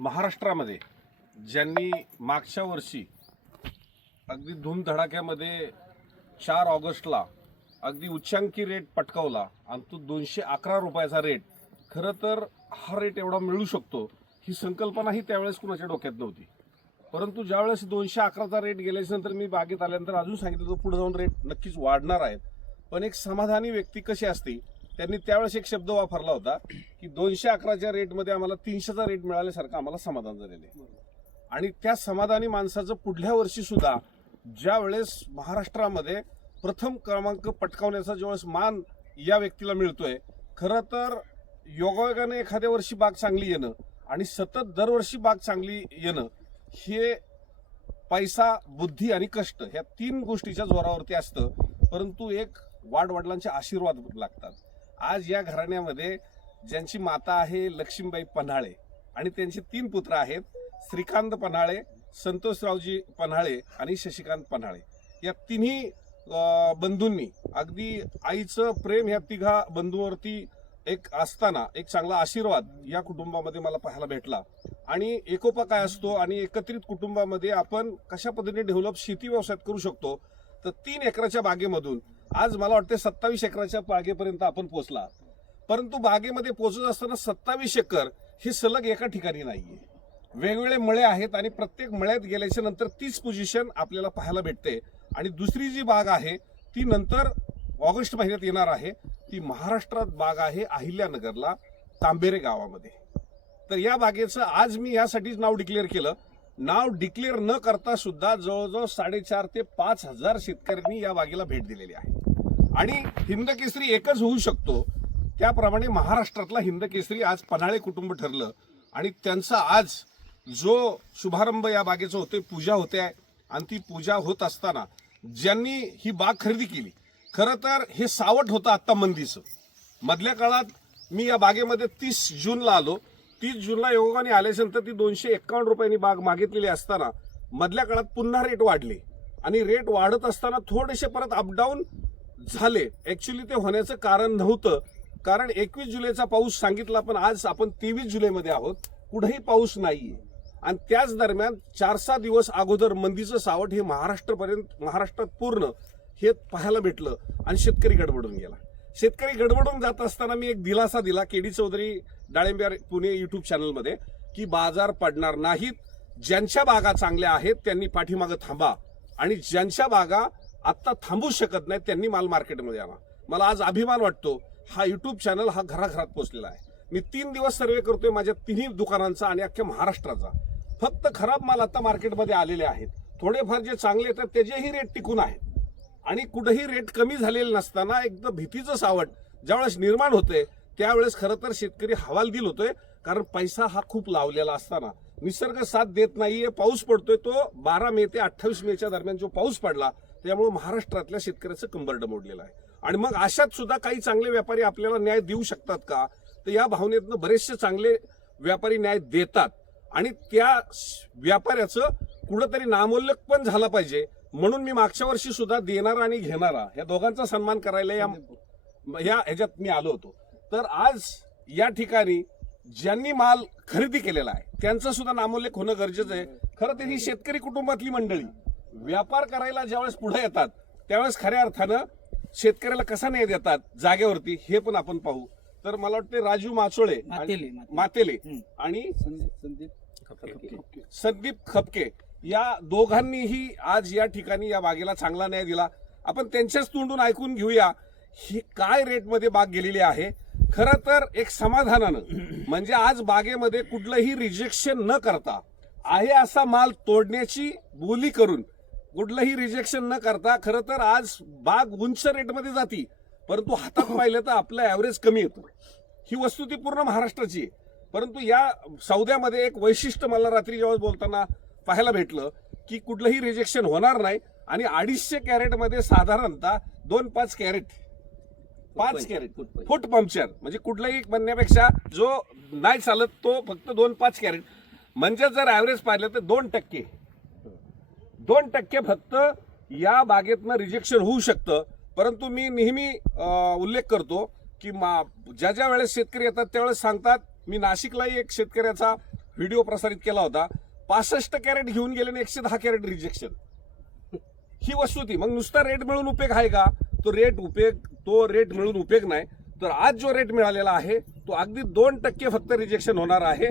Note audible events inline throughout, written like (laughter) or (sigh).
महाराष्ट्रामध्ये ज्यांनी मागच्या वर्षी अगदी धूमधडाक्यामध्ये चार ऑगस्टला अगदी उच्चांकी रेट पटकावला आणि तो दोनशे अकरा रुपयाचा रेट खरं तर हा रेट एवढा मिळू शकतो ही संकल्पनाही त्यावेळेस कुणाच्या डोक्यात नव्हती. परंतु ज्यावेळेस दोनशे अकराचा रेट गेल्याच्यानंतर मी बागेत आल्यानंतर अजून सांगितलं तो पुढे जाऊन रेट नक्कीच वाढणार आहेत पण एक समाधानी व्यक्ती कशी असते त्यांनी त्यावेळेस एक शब्द वापरला होता की दोनशे अकराच्या रेटमध्ये आम्हाला तीनशेचा रेट मिळाल्यासारखं आम्हाला समाधान झालेलं आहे. आणि त्या समाधानी माणसाचं पुढल्या वर्षी सुद्धा ज्या वेळेस महाराष्ट्रामध्ये प्रथम क्रमांक पटकावण्याचा ज्यावेळेस मान या व्यक्तीला मिळतोय खरं तर योगायोगाने एखाद्या वर्षी बाग चांगली येणं आणि सतत दरवर्षी बाग चांगली येणं हे पैसा बुद्धी आणि कष्ट ह्या तीन गोष्टीच्या जोरावरती असतं. परंतु एक वाडवडिलांचे आशीर्वाद लागतात. आज या घराण्यामध्ये ज्यांची माता आहे लक्ष्मीबाई पन्हाळे आणि त्यांचे तीन पुत्र आहेत श्रीकांत पन्हाळे संतोषरावजी पन्हाळे आणि शशिकांत पन्हाळे. या तिन्ही बंधूंनी अगदी आईचं प्रेम ह्या तिघा बंधूवरती एक असताना एक चांगला आशीर्वाद या कुटुंबामध्ये मला पाहायला भेटला. आणि एकोपा काय असतो आणि एकत्रित कुटुंबामध्ये आपण कशा पद्धतीने डेव्हलप शेती व्यवसायात करू शकतो तर तीन एकराच्या बागेमधून आज मला वाटते सत्तावीस एकराच्या बागेपर्यंत आपण पोहोचला. परंतु बागेमध्ये पोहोचत असताना सत्तावीस एकर ही सलग एका ठिकाणी नाहीये. वेगवेगळे मळे आहेत आणि प्रत्येक मळ्यात गेल्याच्यानंतर तीच पोझिशन आपल्याला पाहायला भेटते. आणि दुसरी जी बाग आहे ती नंतर ऑगस्ट महिन्यात येणार आहे. ती महाराष्ट्रात बाग आहे अहिल्यानगरला तांबेरे गावामध्ये. तर या बागेचं आज मी यासाठीच नाव डिक्लेअर केलं. नाव डिक्लेअर न करता सुद्धा जवळजवळ साडेचार ते पाच हजार शेतकऱ्यांनी या बागेला भेट दिलेली आहे. आणि हिंद केसरी एकच होऊ शकतो. त्याप्रमाणे महाराष्ट्रातला हिंद केसरी आज पन्हाळे कुटुंब ठरलं. आणि त्यांचा आज जो शुभारंभ या बागेचा होतोय पूजा होते आहे आणि ती पूजा होत असताना ज्यांनी ही बाग खरेदी केली खरं तर हे सावट होतं आत्ता मंदीचं. मधल्या काळात मी या बागेमध्ये तीस जूनला आलो. तीस जूनला योगाने आल्याच्यानंतर ती दोनशे एक्कावन्न रुपयांनी बाग मागितलेली असताना मधल्या काळात पुन्हा रेट वाढले. आणि रेट वाढत असताना थोडेसे परत अपडाऊन झाले. ऍक्च्युली ते होण्याचं कारण नव्हतं. कारण एकवीस जुलैचा पाऊस सांगितला पण आज आपण तेवीस जुलैमध्ये आहोत. कुठेही पाऊस नाहीये. आणि त्याच दरम्यान चार सहा दिवस अगोदर मंदीचं सावट हे महाराष्ट्रपर्यंत महाराष्ट्रात पूर्ण हे पाहायला भेटलं आणि शेतकरी गडबडून गेला. शेतकरी गडबडून जात असताना मी एक दिलासा दिला केडी चौधरी डाळिंब्यार पुणे युट्यूब चॅनलमध्ये की बाजार पडणार नाहीत ज्यांच्या बागा चांगल्या आहेत त्यांनी पाठीमागं थांबा आणि ज्यांच्या बागा आत्ता थांबू शकत नाहीत त्यांनी माल मार्केटमध्ये आणा. मला आज अभिमान वाटतो हा युट्यूब चॅनल हा घराघरात पोहोचलेला आहे. मी तीन दिवस सर्वे करतोय माझ्या तिन्ही दुकानांचा आणि अख्ख्या महाराष्ट्राचा. फक्त खराब माल आता मार्केटमध्ये आलेले आहेत. थोडेफार जे चांगले येतात त्याचेही रेट टिकून आहेत. आणि कुठेही रेट कमी झालेलं नसताना एकदम भीतीचं सावट ज्यावेळेस निर्माण होते त्यावेळेस खरं तर शेतकरी हवालदिल होतोय कारण पैसा हा खूप लावलेला असताना. निसर्ग साथ देत नाहीये पाऊस पडतोय तो बारा मे ते अठ्ठावीस मेच्या दरम्यान जो पाऊस पडला त्यामुळे महाराष्ट्रातल्या शेतकऱ्याचं कंबरड मोडलेलं आहे. आणि मग अशात सुद्धा काही चांगले व्यापारी आपल्याला न्याय देऊ शकतात का? तर या भावनेतनं बरेचसे चांगले व्यापारी न्याय देतात. आणि त्या व्यापाऱ्याचं कुठंतरी नामोल्लक पण झाला पाहिजे. म्हणून मी मागच्या वर्षी सुद्धा देणारा आणि घेणारा या दोघांचा सन्मान करायला या या ह्याच्यात मी आलो होतो. तर आज या ठिकाणी ज्यांनी माल खरेदी केलेला आहे त्यांचं सुद्धा नामोल्लेख होणं गरजेचं आहे. खरं तर ही शेतकरी कुटुंबातली मंडळी. व्यापार करायला ज्यावेळेस पुढे येतात त्यावेळेस खऱ्या अर्थानं शेतकऱ्याला कसा न्याय देतात जागेवरती हे पण आपण पाहू. तर मला वाटते राजू माचोळे मातेले. आणि संदीप संदीप खपके. या दोघांनीही आज या ठिकाणी या बागेला चांगला न्याय दिला. आपण त्यांच्याच तोंडून ऐकून घेऊया ही काय रेटमध्ये बाग गेलेली आहे? खरं तर एक समाधानानं म्हणजे आज बागेमध्ये कुठलंही रिजेक्शन न करता आहे असा माल तोडण्याची बोली करून कुठलंही रिजेक्शन न करता खरं तर आज बाग उंच रेटमध्ये जाती परंतु हातात पाहिलं तर आपलं ॲव्हरेज कमी येतो. ही वस्तू ती पूर्ण महाराष्ट्राची आहे. परंतु या सौद्यामध्ये एक वैशिष्ट्य मला रात्री जेव्हा बोलताना पाहायला भेटलं की कुठलंही रिजेक्शन होणार नाही आणि अडीचशे कॅरेटमध्ये साधारणतः दोन पाच कॅरेट पाच कॅरेट फुट पंक्चर. म्हणजे कुठलाही म्हणण्यापेक्षा जो नाही चालत तो फक्त दोन पाच कॅरेट म्हणजे जर ॲव्हरेज पाहिलं तर दोन टक्के. दोन टक्के फक्त या बागेतनं रिजेक्शन होऊ शकतं. परंतु मी नेहमी उल्लेख करतो की मा ज्या ज्या वेळेस शेतकरी येतात त्यावेळेस सांगतात मी नाशिकलाही एक शेतकऱ्याचा व्हिडिओ प्रसारित केला होता. पासष्ट कॅरेट घेऊन गेले आणि एकशे दहा कॅरेट रिजेक्शन. ही वस्तुती मग नुसता रेट मिळून उपयोग आहे का? तो रेट उपयोग तो रेट मिळून उपयोग नाही. तर आज जो रेट मिळालेला आहे तो अगदी दोन टक्के फक्त रिजेक्शन होणार आहे.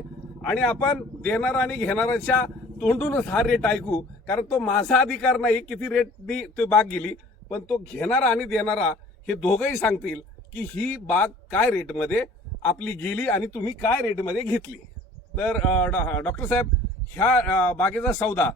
आणि आपण देणारा आणि घेणाऱ्याच्या तोंडूनच हा रेट ऐकू. कारण तो माझा अधिकार नाही किती रेटनी तो बाग गेली पण तो घेणारा आणि देणारा हे दोघंही सांगतील की ही बाग काय रेटमध्ये आपली गेली आणि तुम्ही काय रेटमध्ये घेतली. तर डॉ- डॉक्टर साहेब ह्या बागेचा सौदा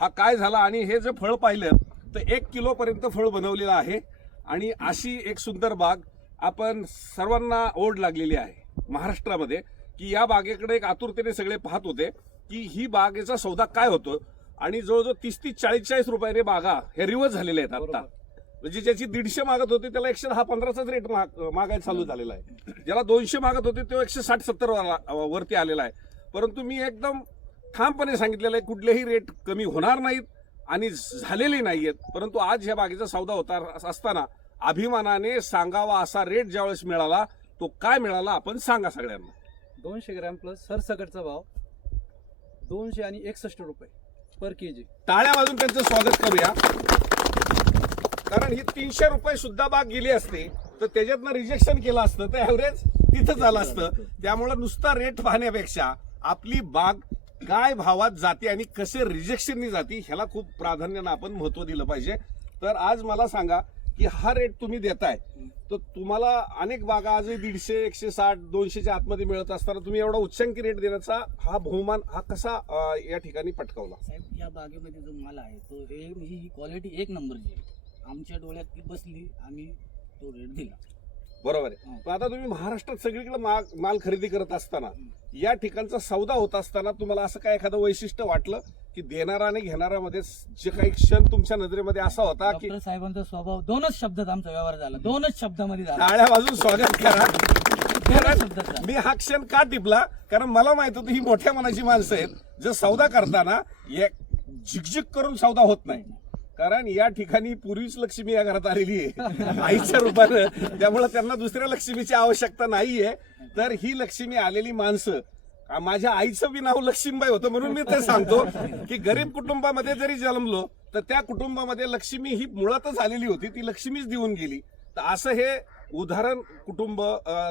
हा काय झाला आणि हे जर फळ पाहिलं तर एक किलो पर्यंत फळ बनवलेलं आहे. आणि अशी एक सुंदर बाग आपण सर्वांना ओढ लागलेली आहे महाराष्ट्रामध्ये की या बागेकडे एक आतुरतेने सगळे पाहत होते की ही बागेचा सौदा काय होतो. आणि जवळजवळ तीस तीस चाळीस चाळीस रुपयाने बागा हे रिवर्स झालेले आहेत आता म्हणजे ज्याची दीडशे मागत होते त्याला एकशे दहा पंधराचाच रेट मागायला चालू झालेला आहे. ज्याला दोनशे मागत होते तो एकशे साठ सत्तर वरती आलेला आहे. परंतु मी एकदम ठामपणे सांगितलेलं आहे कुठलेही रेट कमी होणार नाहीत आणि झालेले नाहीयेत. परंतु आज ह्या बागेचा सौदा होता असताना अभिमानाने सांगावा असा रेट ज्यावेळेस मिळाला तो काय मिळाला आपण सांगा सगळ्यांना. दोनशे ग्रॅम प्लस सरसकटचा भाव दोनशे आणि एकसष्ट रुपये पर के जी टाळ्या वाजून त्यांचं स्वागत करूया. कारण ही तीनशे रुपये सुद्धा बाग गेली असते तर त्याच्यातनं रिजेक्शन केलं असतं तर ऍव्हरेज तिथं झालं असतं. त्यामुळं नुसता रेट पाहण्यापेक्षा आपली बाग काय भावात जाते आणि कसे रिजेक्शननी जाते ह्याला खूप प्राधान्यानं आपण महत्त्व दिलं पाहिजे. तर आज मला सांगा की हा रेट तुम्ही देताय तर तुम्हाला अनेक बागा आजही दीडशे एकशे साठ दोनशेच्या आतमध्ये मिळत असताना तुम्ही एवढा उच्चांकी रेट देण्याचा हा बहुमान हा कसा या ठिकाणी पटकावला? साहेब या बागेमध्ये जो माल आहे तो हे ही क्वालिटी एक नंबरची आहे. आमच्या डोळ्यात ती बसली आम्ही तो रेट दिला. बरोबर आहे. पण आता तुम्ही महाराष्ट्रात सगळीकडे मा- माल खरेदी करत असताना या ठिकाणचा सौदा होत असताना तुम्हाला असं काय एखादं वैशिष्ट्य वाटलं? की देणारा आणि घेणाऱ्यामध्ये जे काही क्षण तुमच्या नजरेमध्ये असा होता की डॉक्टर साहेबांचा स्वभाव दोनच शब्दात आमचा व्यवहार झाला. दोनच शब्दामध्ये झाला. टाळ्या वाजून स्वागत करा. कारण मी हा क्षण का टिपला? कारण मला माहीत होतं ही मोठ्या मनाची माणसं आहेत. जर सौदा करताना एक झिकझिक करून सौदा होत नाही. कारण या ठिकाणी पूर्वीच लक्ष्मी या घरात आलेली आहे. (laughs) आईच्या रूपानं. त्यामुळे त्यांना दुसऱ्या लक्ष्मीची आवश्यकता नाहीये. तर ही लक्ष्मी आलेली माणसं माझ्या आईचं बी नाव लक्ष्मीबाई होतं म्हणून मी ते सांगतो की गरीब कुटुंबामध्ये जरी जन्मलो तर त्या कुटुंबामध्ये लक्ष्मी ही मुळातच आलेली होती. ती लक्ष्मीच देऊन गेली. तर असं हे उदाहरण कुटुंब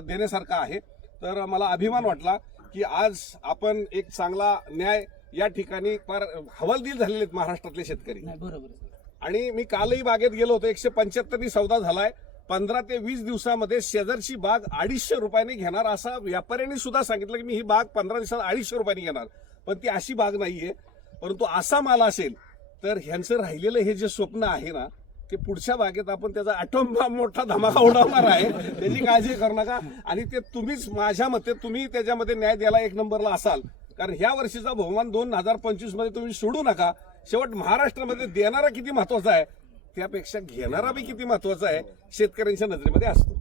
देण्यासारखं आहे. तर मला अभिमान वाटला की आज आपण एक चांगला न्याय या ठिकाणी फार हवालदिल झालेले आहेत महाराष्ट्रातले शेतकरी. बरोबर. आणि मी कालही बागेत गेलो होतो. एकशे पंच्याहत्तरनी सौदा झालाय. पंधरा ते वीस दिवसामध्ये शेजारची बाग अडीचशे रुपयाने घेणार असा व्यापाऱ्यांनी सुद्धा सांगितलं की मी ही बाग पंधरा दिवसात अडीचशे रुपयाने घेणार. पण ती अशी बाग नाहीये. परंतु असा माल असेल तर ह्यांचं राहिलेलं हे जे स्वप्न आहे ना की पुढच्या बागेत आपण त्याचा अटोम मोठा धमाका उडवणार आहे. त्याची काळजी करू नका. आणि ते तुम्हीच माझ्या मते तुम्ही त्याच्यामध्ये न्याय द्यायला एक नंबरला असाल. कारण ह्या वर्षीचा बहुमान दोन हजार पंचवीसमध्ये तुम्ही सोडू नका. शेवट महाराष्ट्रामध्ये देणारा किती महत्त्वाचा आहे त्यापेक्षा घेणारा बी किती महत्त्वाचा आहे शेतकऱ्यांच्या नजरेमध्ये असतो.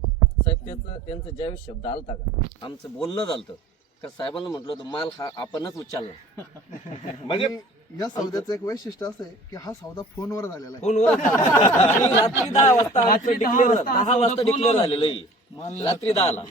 साहेब त्याचं त्यांचं ज्यावेळेस शब्द आलता का? आमचं बोलणं झालं का साहेबांना म्हटलं होतं माल हा आपणच उचलला. म्हणजे या सौद्याचं एक वैशिष्ट्य असं आहे की हा सौदा फोनवर झालेला आहे. फोनवर? आणि रात्री दहा वाजता आमचं दहा डिक्लेअर वाजता दहा डिक्लेअर झालं. झालेलं आहे. रात्री दहाला.